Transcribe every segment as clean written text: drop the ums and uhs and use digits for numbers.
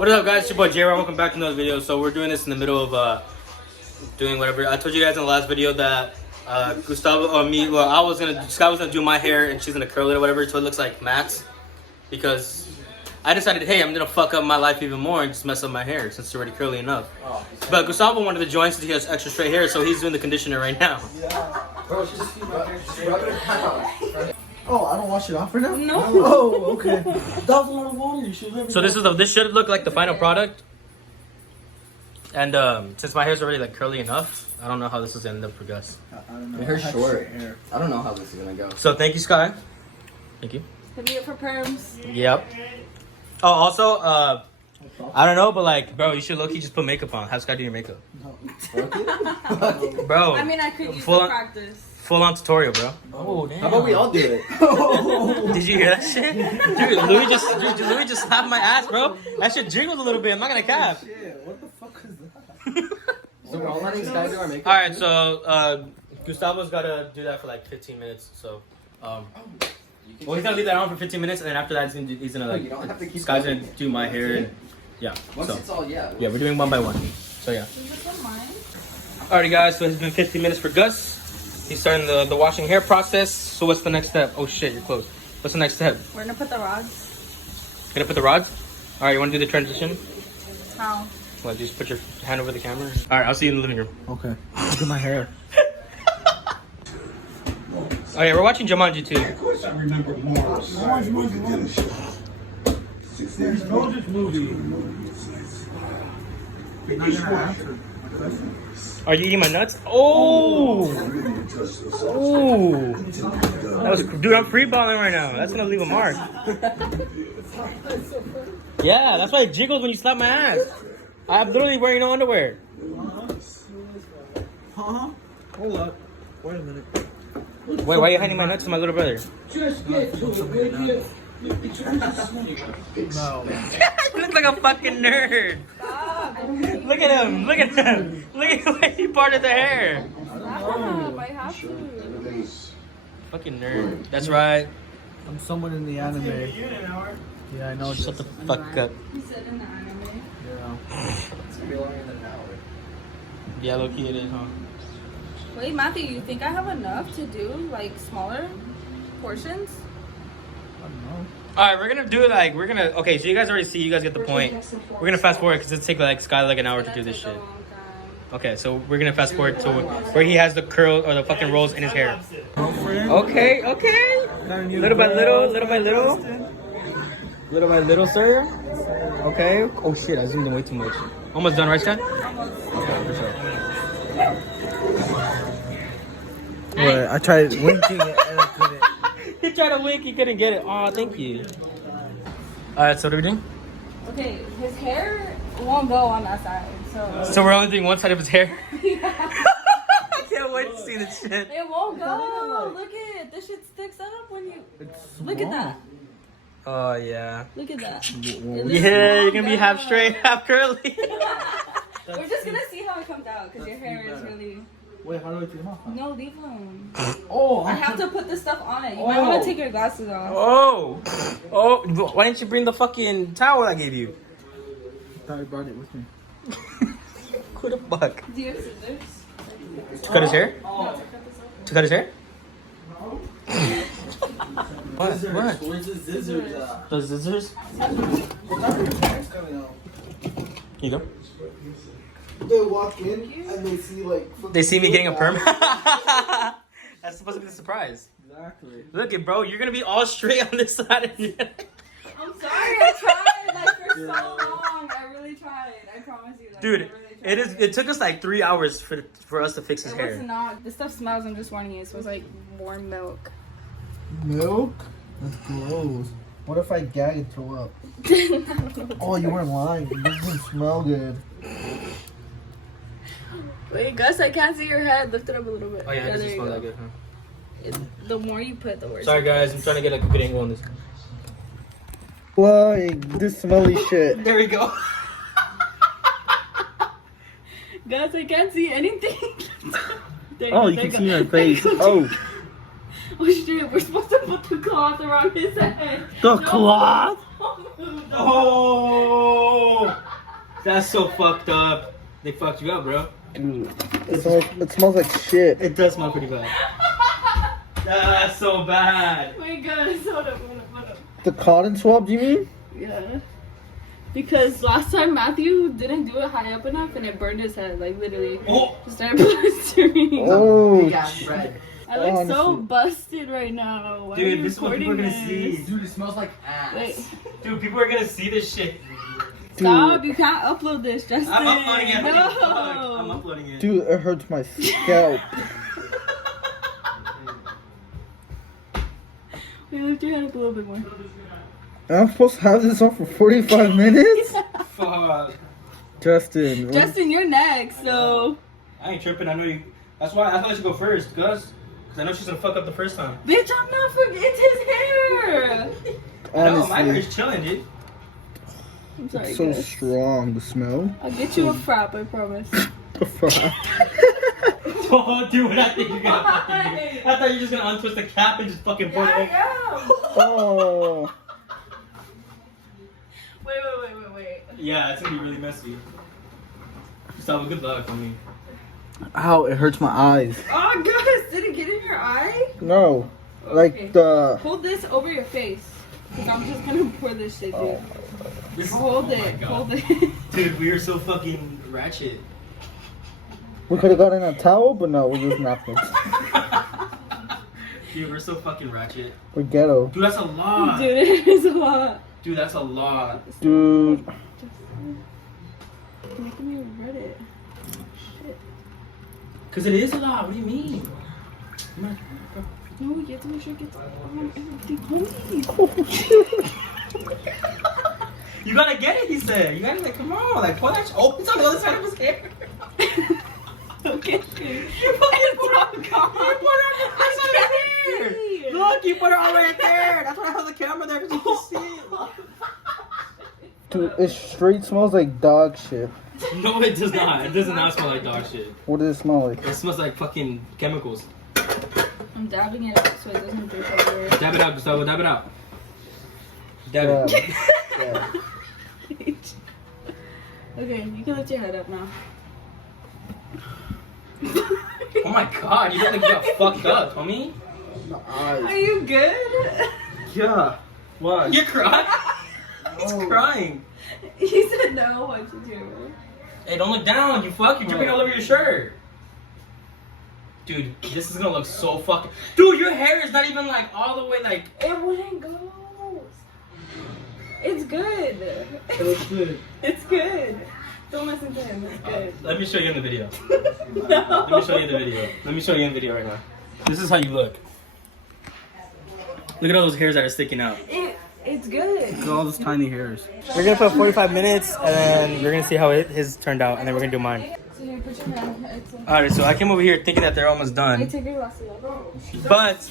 What is up, guys? It's your boy J-Rob. Welcome back to another video. So we're doing this in the middle of doing whatever. I told you guys in the last video that Gustavo or me, well, Scott was gonna do my hair and she's gonna curl it or whatever, so it looks like Matt's. Because I decided, hey, I'm gonna fuck up my life even more and just mess up my hair since it's already curly enough. But Gustavo wanted to join since he has extra straight hair, so he's doing the conditioner right now. Bro, just rub it out. Oh, I don't wash it off right now? No. Oh, okay. That was a lot of water. You should live. So this should look like the final product. And since my hair's already like curly enough, I don't know how this is gonna end up for Gus. I don't know. Your hair's short. I don't know how this is gonna go. So thank you, Sky. Thank you. Hit me up for perms. Yep. Oh, also, I don't know, but like, bro, you should low-key just put makeup on. Have Sky do your makeup. No. Bro. I mean, I could use full the on, practice. Full-on tutorial, bro. Oh, damn. How about we all do it? Did you hear that shit? Dude, Louis just slapped my ass, bro. That shit jiggled a little bit. I'm not gonna cap. Shit, what the fuck is that? So we're all letting Sky do our makeup? Alright, so, Gustavo's gotta do that for like 15 minutes, so, well, he's gonna leave that on for 15 minutes, and then after that, he's gonna like, you don't have to keep Sky's going. gonna do my hair, and, yeah. Once So, it's all, yeah. yeah, we're doing one by one, so yeah. Is this one mine? Alrighty, guys, so it's been 15 minutes for Gus. He's starting the washing hair process. So what's the next step? Oh shit, you're close. What's the next step? We're gonna put the rods. Gonna put the rods? Alright, you wanna do the transition? How? Well, just put your hand over the camera. Alright, I'll see you in the living room. Okay. Look at my hair. Oh yeah, we're watching Jumanji too. I remember Morris. Are you eating my nuts? Oh! Oh! That was, dude, I'm free balling right now. That's gonna leave a mark. Yeah, that's why it jiggles when you slap my ass. I'm literally wearing no underwear. Huh? Hold up. Wait a minute. Wait, why are you handing my nuts to my little brother? No. You look like a fucking nerd. Look at him. Look at him. Look at the way he parted the hair. Stop. I have to. Fucking nerd. That's right. I'm someone in the anime. Yeah, I know. Shut the fuck up. He said in the anime. Yeah. Yeah, low key it is, huh? Wait, Matthew, you think I have enough to do like smaller portions? I don't know. Alright, we're gonna do it like, okay, so you guys already see, you guys get the point. We're gonna fast forward because it takes like Sky like an hour to do this shit. Okay, so we're gonna fast forward to where he has the curl or the fucking rolls in his hair. Okay, okay. Little by little, little by little. Little by little, sir. Okay. Oh shit, I zoomed in way too much. Almost done, right, Sky? Okay, for sure. Wait, I tried winking it and I couldn't. He tried to wink, he couldn't get it. Oh, thank you. Alright, so what are we doing? Okay, his hair won't go on that side, so. So we're only doing one side of his hair? Yeah. I can't wait to see this shit. It won't go. Look at it. This shit sticks up when you. Look at that. Oh, yeah. Look at that. Yeah, you're gonna be half straight, half curly. We're just gonna see how it comes out because your hair is really. Wait, how do I take them off? No, leave them. Oh, I have to put this stuff on it. You might want to take your glasses off. Oh. Oh, why didn't you bring the fucking towel I gave you? I thought I brought it with me. Who the fuck? Do you have scissors? To cut his hair? No. To cut his hair? What? What? Where's the scissors at? The scissors? Here you go. They walk in and they see like. They see me getting a perm? That's supposed to be the surprise. Exactly. Look it, bro. You're gonna be all straight on this side of your head. I'm sorry. I tried like for so long. I really tried. I promise you. Like, Dude, I really tried. it took us like 3 hours for us to fix his It hair. was not. This stuff smells. I'm just warning you. It smells like warm milk. Milk? That's gross. What if I gag and throw up? Oh, you weren't lying. It doesn't smell good. Wait, Gus, I can't see your head. Lift it up a little bit. Oh yeah, it doesn't there you smell go. that good, huh? The more you put, the worse. Sorry guys, I'm trying to get like a good angle on this. Like this smelly shit. There we go. Guys, I can't see anything. Oh, you can see my face. Oh. Oh shit, we're supposed to put the cloth around his head. The cloth? Oh, that's so fucked up. They fucked you up, bro. Dude, it smells like shit. It does smell pretty bad. That's so bad. Wait, guys, hold up. The cotton swab, do you mean? Yeah. Because last time Matthew didn't do it high up enough and it burned his head, like literally. Oh. Just started blistering. Oh, Big ass red. I look so honestly. busted right now. Why are Dude, you this is what people are recording gonna see. this? Dude, it smells like ass. Wait, Dude, people are gonna see this shit. stop! You can't upload this, Justin. I'm uploading it. No. I'm uploading it. dude, it hurts my scalp. Wait, lift your head up a little bit more. And I'm supposed to have this on for 45 minutes? Fuck. Justin. Justin, you're next, so. I ain't tripping. I know you. That's why I thought I should go first, Gus. Because I know she's gonna fuck up the first time. Bitch, I'm not forgetting. It's his hair. No, my hair Honestly, is chilling, dude. I'm sorry, it's so guys. strong, the smell. I'll get you a frap, I promise. The fuck? Oh, dude, what I think you're gonna fucking do. I thought you were just gonna untwist the cap and just fucking pour it over. Oh. Wait. Yeah, it's gonna be really messy. So, good luck on me. Ow, it hurts my eyes. Oh, gosh, did it get in your eye? No. Okay. Like the... Hold this over your face. Because I'm just gonna pour this shit, dude. This Hold oh it, my God. hold it. Dude, we are so fucking ratchet. We could have gotten a towel, but no, we're using napkins. Dude, we're so fucking ratchet. We're ghetto. Dude, that's a lot. Dude, it is a lot. Dude, that's a lot. Dude. You're making me regret it. Shit. Because it is a lot. What do you mean? No, you have to make sure it gets on everything. You gotta get it, he said. You gotta, like, come on. Like, pull that oh, it's on the other side of his hair. Okay. You fucking put it on the car. You put it on the other side of his hair. Look, you put it all right there. That's why I have the camera there, because you can see it. Dude, it straight smells like dog shit. No, it does not. It does not smell like dog shit. What does it smell like? It smells like fucking chemicals. I'm dabbing it up so it doesn't drip everywhere. Dab it out, Gustavo. Dab it out. Dab it. Yeah. Okay, you can lift your head up now. Oh my God, you look like you got fucked up, homie. My Are eyes. you good? Yeah. Why? You're crying? He's crying. He said no. What'd you do? Hey, don't look down, you fuck. You're dripping all over your shirt. Dude, this is gonna look so fucking... Dude, your hair is not even like all the way like... It wouldn't go. It's good. It looks good. It's good. Don't listen to him. It's good. Let me show you in the video. No. Let me show you in the video. Let me show you in the video right now. This is how you look. Look at all those hairs that are sticking out. It's good. Look at all those tiny hairs. We're gonna put 45 minutes and then we're gonna see how his turned out and then we're gonna do mine. So here, put your hand. It's a... Alright, so I came over here thinking that they're almost Hey, done. take your glasses off. But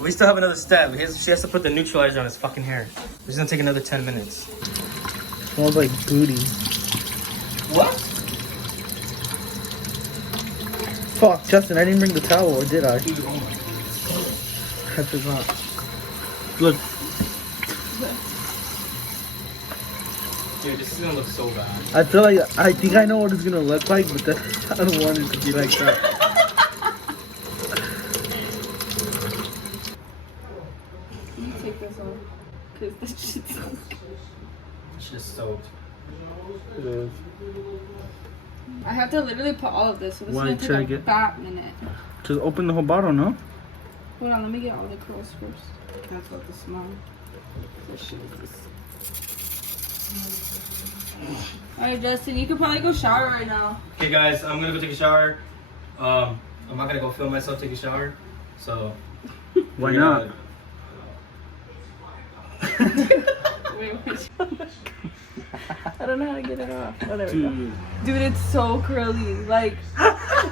we still have another step. She has to put the neutralizer on his fucking hair. It's gonna take another 10 minutes. Smells like booty. What? Fuck, Justin, I didn't bring the towel, or did I? Dude, oh my. I forgot. Look. Dude, this is gonna look so bad. I think I know what it's gonna look like, but I don't want it to be like that. You take this off. Because this shit's so It's just soaked. It is. I have to literally put all of this, so this Why, is try gonna to take a get- fat minute. Just open the whole bottle, no? Hold on, let me get all the curls first. Cancel out the smell. This shit is this. Alright, Justin, you could probably go shower right now. Okay, guys, I'm gonna go take a shower. I'm not gonna go film myself take a shower. So. Why you're not? Wait. I don't know how to get it off. Oh, there we go. Dude, it's so curly. Like,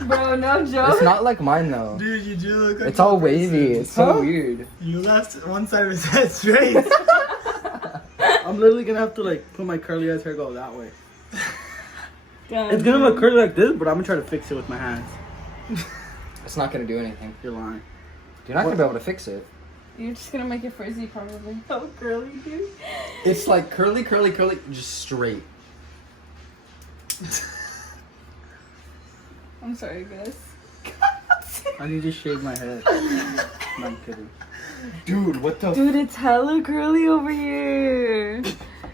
bro, no joke. It's not like mine though. Dude, you do look like It's all wavy. It's so weird. You left one side of his head straight. I'm literally gonna have to like put my curly ass hair go that way. Damn, It's gonna dude. look curly like this, but I'm gonna try to fix it with my hands. It's not gonna do anything. You're lying. You're not gonna be able to fix it. You're just gonna make it frizzy, probably. Oh, curly, dude. It's like curly, curly, curly, just straight. I'm sorry, guys. I need to shave my head. No, I'm kidding. Dude, what the? Dude, it's hella curly over here.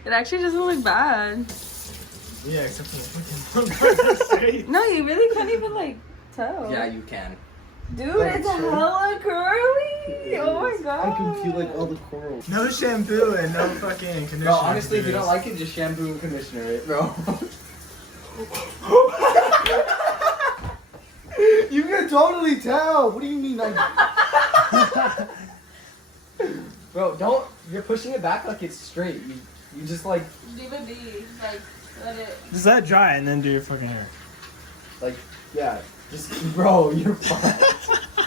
It actually doesn't look bad. Yeah, except for the fucking. No, you really can't even like tell. Yeah, you can. Dude, it's hella curly. Oh my god. I can feel like all the corals. No shampoo and no fucking conditioner. Bro, honestly, if you don't like it, just shampoo and conditioner it, bro. You can totally tell. What do you mean? Bro, don't. You're pushing it back like it's straight. You just like. Leave it be. Like, let it. Just let it dry and then do your fucking hair. Like, yeah. Just, bro, you're fine.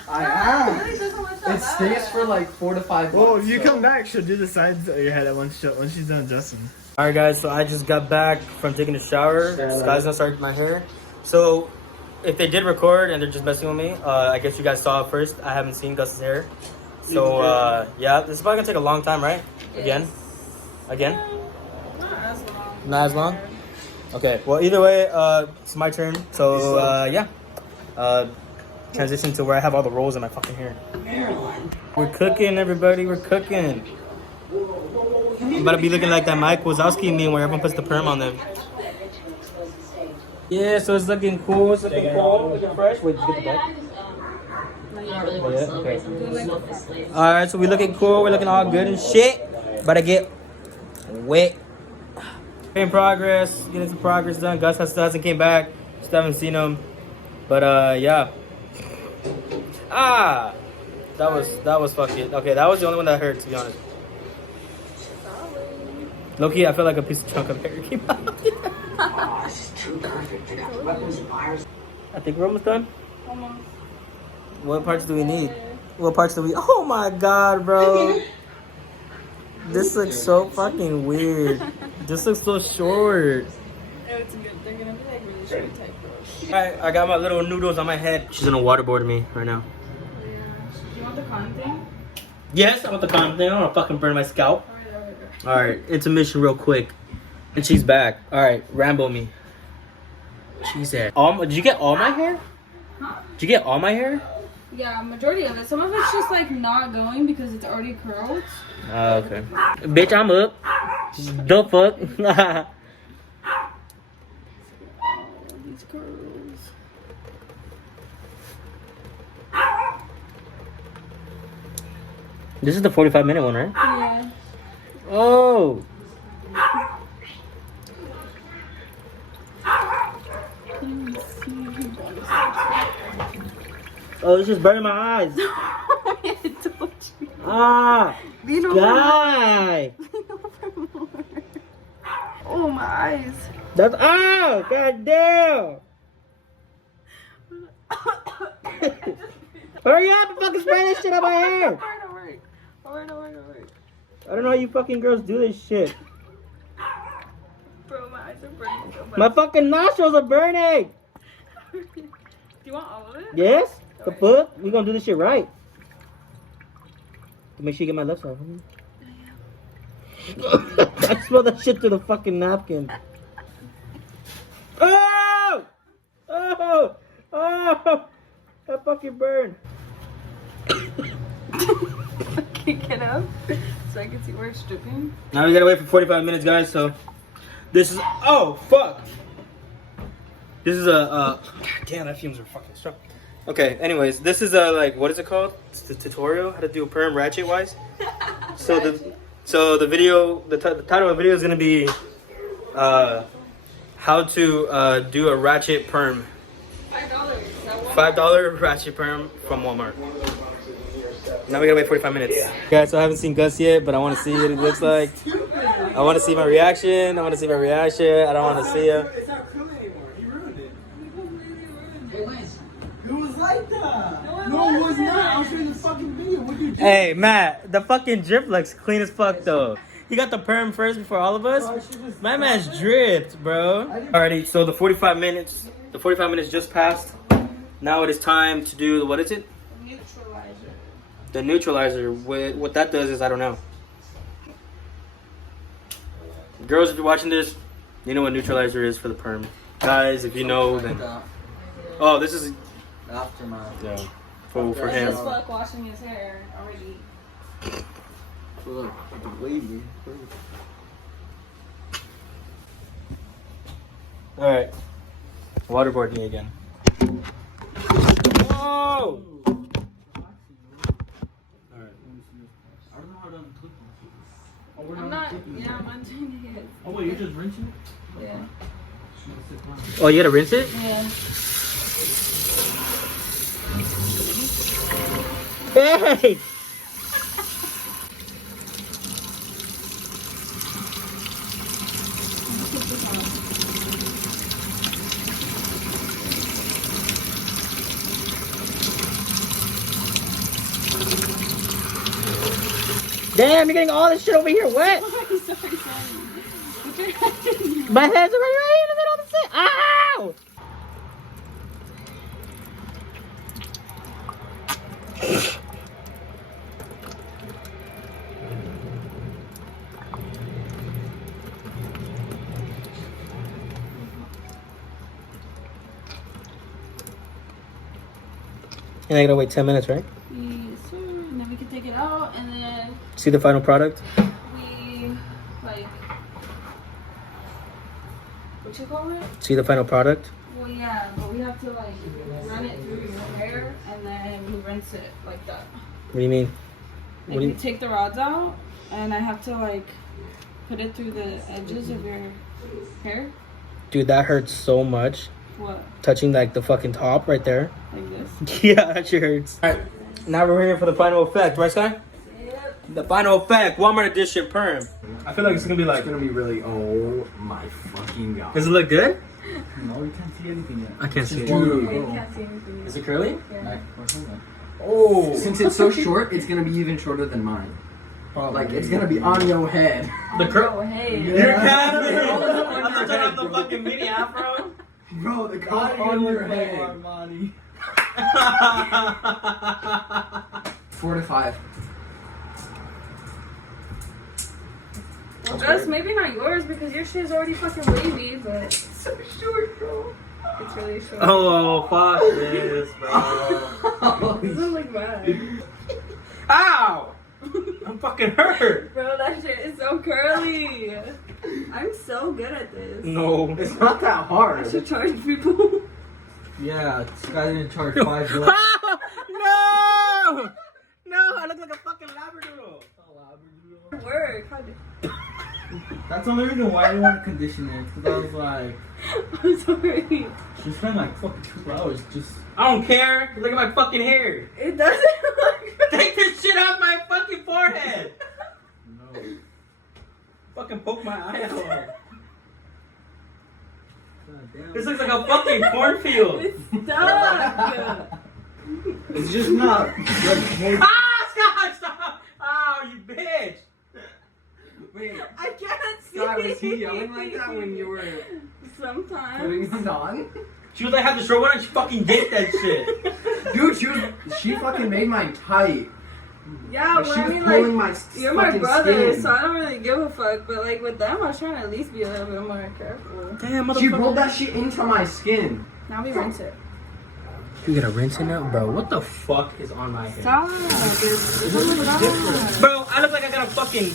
I It am. really doesn't look that It stays bad. for like 4 to 5 months. Well, if you so- come back, she'll do the sides of your head once she's done adjusting. Alright guys, so I just got back from taking a shower. Sky's gonna start my hair. So, if they did record and they're just messing with me, I guess you guys saw it first. I haven't seen Gus's hair. So, yeah, this is probably gonna take a long time, right? Again? Not as long. Not as long? Okay, well, either way, it's my turn. So, yeah. Transition to where I have all the rolls in my fucking hair. We're cooking, everybody. We're cooking. I'm about to be looking like that Mike Wazowski meme where everyone puts the perm on them. Yeah, so it's looking cool. It's looking cool. Looking fresh. Wait, did you get the bag? Yeah, okay. Alright, so we're looking cool. We're looking all good and shit. About to get wet. In progress. Getting some progress done. Gus still hasn't came back. Still haven't seen him. But, yeah. Ah! That was fucking... Okay, that was the only one that hurt, to be honest. Loki, I feel like a piece of chunk of hair came out. I think we're almost done. Almost. What parts do we need? What parts do we... Oh my god, bro. This looks so fucking weird. This looks so short. Oh, it's good. They're gonna be like really straight type. Alright, I got my little noodles on my head. She's gonna waterboard me right now. Do you want the cotton thing? Yes, I want the cotton thing. I don't want to fucking burn my scalp. Alright. Alright, intermission real quick. And she's back. Alright, Rambo me. She's at. Did you get all my hair? Huh? Did you get all my hair? Yeah, majority of it. Some of it's just like not going because it's already curled. Oh, okay. Bitch, I'm up. The fuck? These curls. This is the 45-minute one, right? Yeah. Oh. Oh, this is burning my eyes. I told you. Ah. Lean over Die. more. Lean over more. Oh, my eyes. That's. Oh, god damn. Hurry up and fucking spray this shit on my hair. Alright. I don't know how you fucking girls do this shit. Bro, my eyes are burning so bad. My fucking nostrils are burning. Do you want all of it? Yes? The fuck? We gonna do this shit right. Make sure you get my left side. I smell that shit through the fucking napkin. Oh! Oh! Oh! That fucking burned. Okay, get up so I can see where it's dripping. Now we gotta wait for 45 minutes, guys. So this is. Oh fuck! This is a. God damn, that fumes are fucking strong. Okay. Anyways, this is a like what is it called? It's the tutorial how to do a perm ratchet wise. So the video the title of the video is gonna be how to do a ratchet perm. $5 ratchet perm from Walmart. Now we gotta wait 45 minutes. Guys, so I haven't seen Gus yet, but I want to see what it looks like. I want to see my reaction. I don't want to see him. It's not cool anymore. He ruined it. It was like that. No, it was not. I'll show you the fucking video. What you do? Hey, Matt, the fucking drip looks clean as fuck, though. He got the perm first before all of us. My man's dripped, bro. Alrighty, so the 45 minutes just passed. Now it is time to do what is it? Neutralizer. The neutralizer. What that does is I don't know. Girls, if you're watching this, you know what neutralizer is for the perm. Guys, if you know, then oh, this is Aftermath. yeah for Like him. as fuck washing his hair already. Look, the wavy. All right, waterboarding again. Whoa! I'm not. Yeah, I'm not doing it. Oh wait, you're just rinsing it? Yeah. Oh, you gotta rinse it? Yeah. Hey! Damn, you're getting all this shit over here wet. My hands are right in the middle of the thing. Ow! And I gotta wait 10 minutes, right? Yes, sir. And then we can take it out, and then See the final product? we like what you call it? See the final product? Well, yeah, but we have to like run it through your hair, and then we rinse it like that. What do you mean? Like What do we you, take the rods out, and I have to like put it through the edges of your hair. dude, that hurts so much. What? Touching like the fucking top right there. Like this? Yeah, that shit hurts. Alright, now we're here for the final effect, right, Sky? Yep. The final effect, Walmart edition perm. I feel like it's gonna be like. It's gonna be really. Oh my fucking god. Does it look good? No, you can't see anything yet. I can't see it. Dude. Wait, you can't see anything. Is it curly? Yeah. Oh. Since it's so short, it's gonna be even shorter than mine. Like it's gonna be on your head. The curl. Oh, hey. You're capping. I'm gonna turn off the fucking mini afro. Bro, the curl on your head. 4 to 5. Well, Gus, maybe not yours because your shit is already fucking wavy, but it's so short, bro. It's really short. Oh, fuck this, bro. It doesn't look bad. Ow! I'm fucking hurt. Bro, that shit is so curly. I'm so good at this. No. It's not that I hard. should charge people. Yeah, this guy didn't charge $5. No! No, I look like a fucking labradoodle. Work. How do... That's the only reason why I didn't want to condition it. Because I was like, I'm sorry. she spent like fucking 2 hours just. I don't care. Look at my fucking hair. It doesn't look Take this shit off my fucking forehead. No. Fucking poke my eye out. God damn. This looks like a fucking cornfield. It's stuck. It's just not. Good. Ah, Scott, stop! Oh, you bitch. Wait, I can't see. God, was he yelling like that when you were Sometimes. putting this on? She was like, have the short one and she fucking did that shit. Dude, she fucking made mine tight. Yeah, Like, but she I was mean, pulling like, my you're my fucking brother, skin. so I don't really give a fuck. But like with them, I was trying to at least be a little bit more careful. Damn, motherfucker. She rolled that shit into my skin. Now we rinse it. You gotta rinse it now? Bro, what the fuck is on my head? Stop. It doesn't look bad. Bro, I look like I got a fucking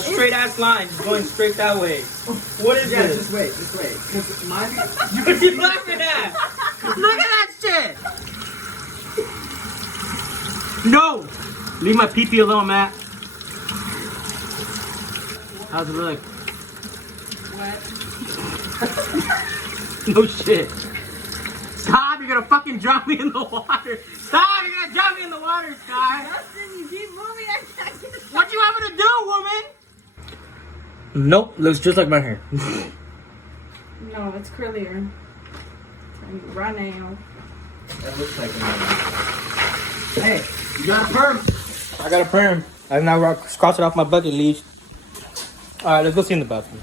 straight ass line just going straight that way. What is Yeah, this? just wait. Cause mine. What are you laughing at? Look at that shit! No! Leave my pee-pee alone, Matt. How's it look? What? No shit. Stop, you're gonna fucking drop me in the water. Stop, you're gonna drop me in the water, Sky. Justin, you keep moving. I can't get it. What you want me to do, woman? Nope, looks just like my hair. No, it's curlier. Right now. That looks like Hey, you got a perm. I got a perm. I now cross it off my bucket list. Alright, let's go see in the bathroom.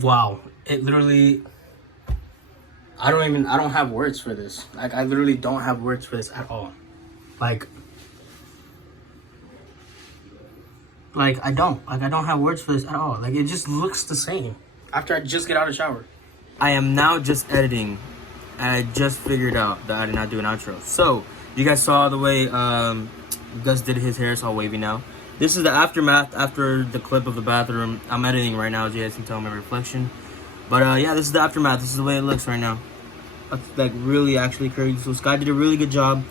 Wow, it literally I don't have words for this. Like, I literally don't have words for this at all. Like, I don't have words for this at all. Like, it just looks the same after I just get out of the shower. I am now just editing, and I just figured out that I did not do an outro. So, you guys saw the way Gus did his hair. It's all wavy now. This is the aftermath after the clip of the bathroom. I'm editing right now, as you guys can tell my reflection. But yeah, this is the aftermath. This is the way it looks right now. It's like really actually crazy. So Sky did a really good job.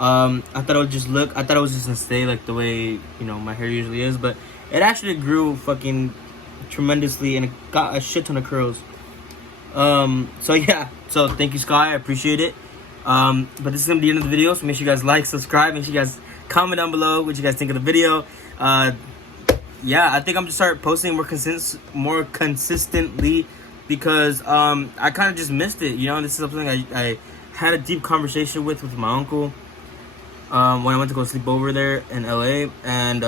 I thought it would just look, I thought it was just gonna stay like the way, you know, my hair usually is, but it actually grew fucking tremendously and it got a shit ton of curls. So yeah, so thank you, Sky, I appreciate it. But this is gonna be the end of the video, so make sure you guys like, subscribe, make sure you guys comment down below what you guys think of the video. Yeah, I think I'm gonna start posting more consistently because I kind of just missed it, you know. This is something I had a deep conversation with my uncle when I went to go sleep over there in LA, and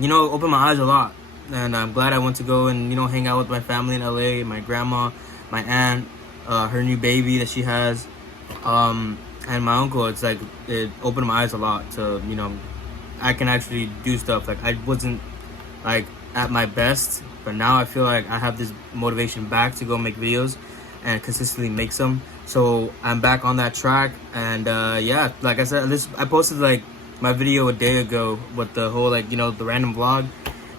you know, it opened my eyes a lot, and I'm glad I went to go and, you know, hang out with my family in LA, my grandma, my aunt, her new baby that she has, and my uncle. It's like it opened my eyes a lot to, you know, I can actually do stuff. Like, I wasn't like at my best, but now I feel like I have this motivation back to go make videos and consistently make some. So I'm back on that track, and yeah, like I said, I posted like my video a day ago with the whole, like, you know, the random vlog.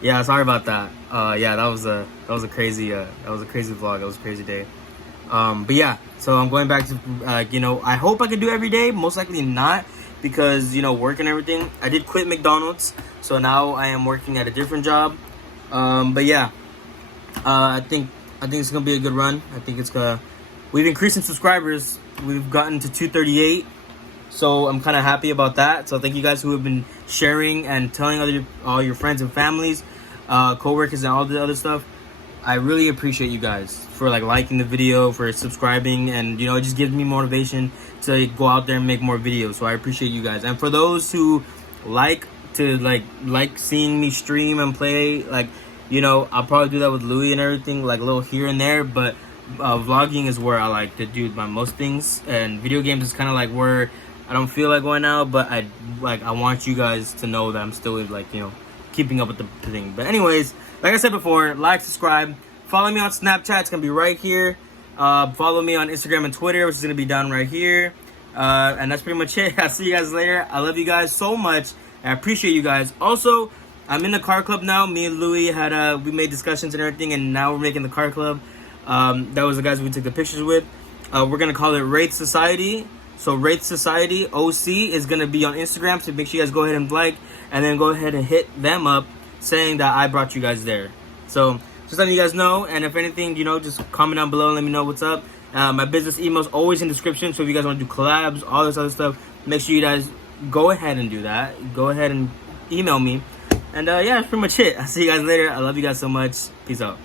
Yeah, sorry about that. Yeah, that was a crazy vlog. That was a crazy day. But yeah, so I'm going back to you know, I hope I can do every day. Most likely not, because, you know, work and everything. I did quit McDonald's, so now I am working at a different job. But yeah, I think it's gonna be a good run. I think it's gonna. We've increased in subscribers. We've gotten to 238, so I'm kind of happy about that. So thank you guys who have been sharing and telling all your friends and families, coworkers, and all the other stuff. I really appreciate you guys for like liking the video, for subscribing, and, you know, it just gives me motivation to go out there and make more videos. So I appreciate you guys. And for those who like seeing me stream and play, like, you know, I'll probably do that with Louis and everything, like a little here and there, but vlogging is where I like to do my most things, and video games is kind of like where I don't feel like going out, but I want you guys to know that I'm still, like, you know, keeping up with the thing. But anyways, like I said before, like, subscribe, follow me on Snapchat, it's gonna be right here. Follow me on Instagram and Twitter, which is gonna be down right here. And that's pretty much it. I'll see you guys later. I love you guys so much. I appreciate you guys. Also, I'm in the car club now. Me and Louis we made discussions and everything, and now we're making the car club. That was the guys we took the pictures with. We're gonna call it Wraith Society. So Wraith Society OC is gonna be on Instagram. So make sure you guys go ahead and like, and then go ahead and hit them up, saying that I brought you guys there. So just letting you guys know. And if anything, you know, just comment down below and let me know what's up. My business email is always in the description. So if you guys want to do collabs, all this other stuff, make sure you guys go ahead and do that. Go ahead and email me. And yeah, that's pretty much it. I'll see you guys later. I love you guys so much. Peace out.